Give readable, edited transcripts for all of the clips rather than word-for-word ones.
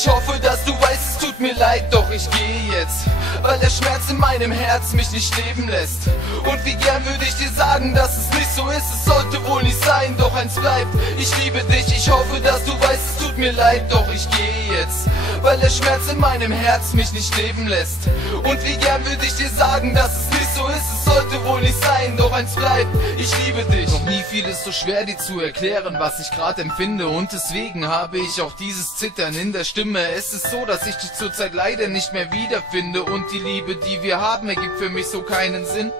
Ich hoffe, dass du weißt, es tut mir leid, doch ich gehe jetzt, weil der Schmerz in meinem Herz mich nicht leben lässt. Und wie gern würde ich dir sagen, dass es nicht so ist, es sollte wohl nicht sein, doch eins bleibt, ich liebe dich. Ich hoffe, dass du weißt, es tut mir leid, doch ich gehe jetzt, weil der Schmerz in meinem Herz mich nicht leben lässt. Und wie gern würde ich dir sagen, dass es nicht so ist, es sollte wohl nicht sein, doch eins bleibt, ich liebe dich. Noch nie fiel es so schwer, dir zu erklären, was ich gerade empfinde, und deswegen habe ich auch dieses Zittern in der Stimme. Es ist so, dass ich dich zurzeit leider nicht mehr wiederfinde, und die Liebe, die wir haben, ergibt für mich so keinen Sinn.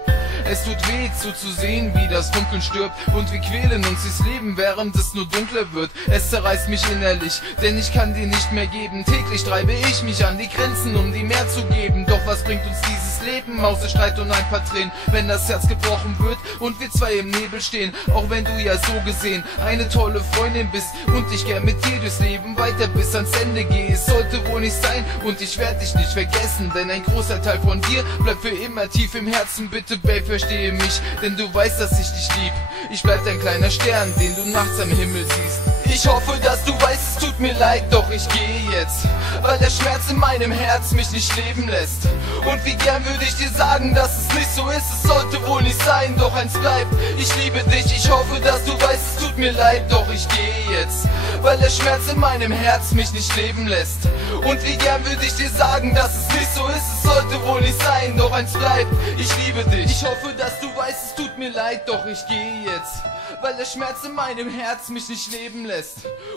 Es tut weh zuzusehen, wie das Funkeln stirbt, und wir quälen uns das Leben, während es nur dunkler wird. Es zerreißt mich innerlich, denn ich kann dir nicht mehr geben. Täglich treibe ich mich an die Grenzen, um dir mehr zu geben. Doch was bringt uns dieses Leben, außer Streit und ein paar Tränen, wenn das Herz gebrochen wird und wir zwei im Nebel stehen? Auch wenn du ja so gesehen eine tolle Freundin bist und ich gern mit dir durchs Leben weiter bis ans Ende gehe. Es sollte wohl nicht sein, und ich werde dich nicht vergessen, denn ein großer Teil von dir bleibt für immer tief im Herzen. Bitte, Babe, verstehe mich, denn du weißt, dass ich dich lieb. Ich bleib dein kleiner Stern, den du nachts am Himmel siehst. Ich hoffe, dass du weißt, es tut mir leid, doch ich gehe jetzt, weil der Schmerz in meinem Herz mich nicht leben lässt. Und wie gern würde ich dir sagen, dass es nicht so ist, es sollte wohl nicht sein, doch eins bleibt, ich liebe dich. Ich hoffe, dass du weißt, es tut mir leid, doch ich gehe jetzt, weil der Schmerz in meinem Herz mich nicht leben lässt. Und wie gern würde ich dir sagen, dass es nicht so ist, es sollte wohl nicht sein, doch eins bleibt, ich liebe dich. Ich hoffe, dass du weißt, es tut mir leid, doch ich gehe jetzt, weil der Schmerz in meinem Herz mich nicht leben lässt.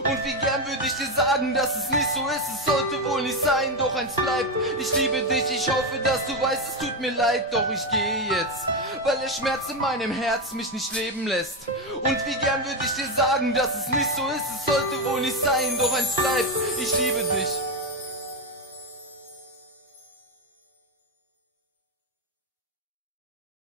Und wie gern würde ich dir sagen, dass es nicht so ist, es sollte wohl nicht sein, doch eins bleibt, ich liebe dich. Ich hoffe, dass du weißt, es tut mir leid, doch ich gehe jetzt, weil der Schmerz in meinem Herz mich nicht leben lässt. Und wie gern würde ich dir sagen, dass es nicht so ist, es sollte wohl nicht sein, doch eins bleibt, ich liebe dich.